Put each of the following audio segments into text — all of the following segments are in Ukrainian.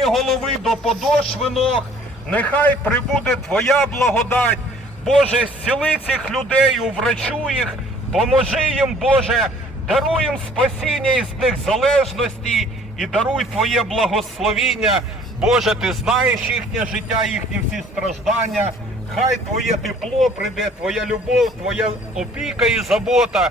голови до подошви ног, нехай прибуде Твоя благодать. Боже, зціли цих людей, уврачуй їх, поможи їм, Боже, даруй їм спасіння із них залежності і даруй Твоє благословіння. Боже, Ти знаєш їхнє життя, їхні всі страждання. Хай Твоє тепло прийде, Твоя любов, Твоя опіка і забота.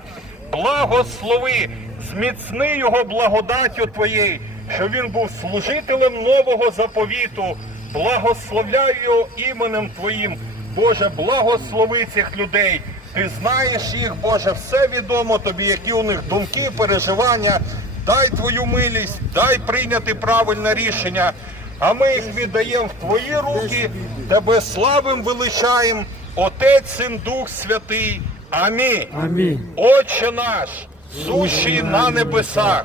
Благослови, зміцни його благодаттю Твоєю, що він був служителем нового заповіту. Благословляю його іменем Твоїм. Боже, благослови цих людей. Ти знаєш їх, Боже, все відомо тобі, які у них думки, переживання. Дай Твою милість, дай прийняти правильне рішення. А ми їх віддаємо в Твої руки, Тебе славим величаєм, Отець, Син, Дух Святий. Амінь. Амінь. Отче наш, сущий на небесах,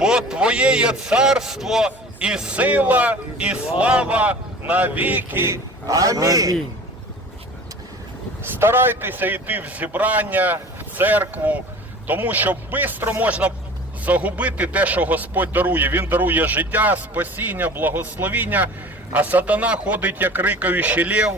бо Твоє є царство і сила, і слава на віки. Амінь. Старайтеся йти в зібрання, в церкву, тому що швидко можна загубити те, що Господь дарує. Він дарує життя, спасіння, благословіння, а сатана ходить як рикаючий лев,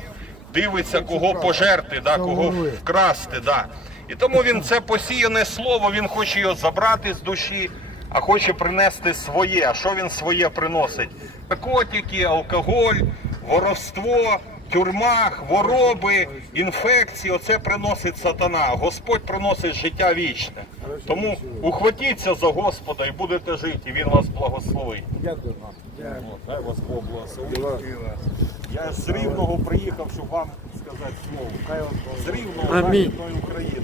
дивиться, кого пожерти, да, кого вкрасти. Да. І тому він це посіяне слово, він хоче його забрати з душі, а хоче принести своє. А що він своє приносить? Наркотики, алкоголь, воровство тюрма, хвороби, інфекції, оце приносить сатана. Господь приносить життя вічне. Тому ухватіться за Господа і будете жити, і Він вас благословить. Дякую вам. Хай вас Бог благословить. Я з Рівного приїхав, щоб вам сказати слово. Хай вас з Рівного Амінь. Західної України.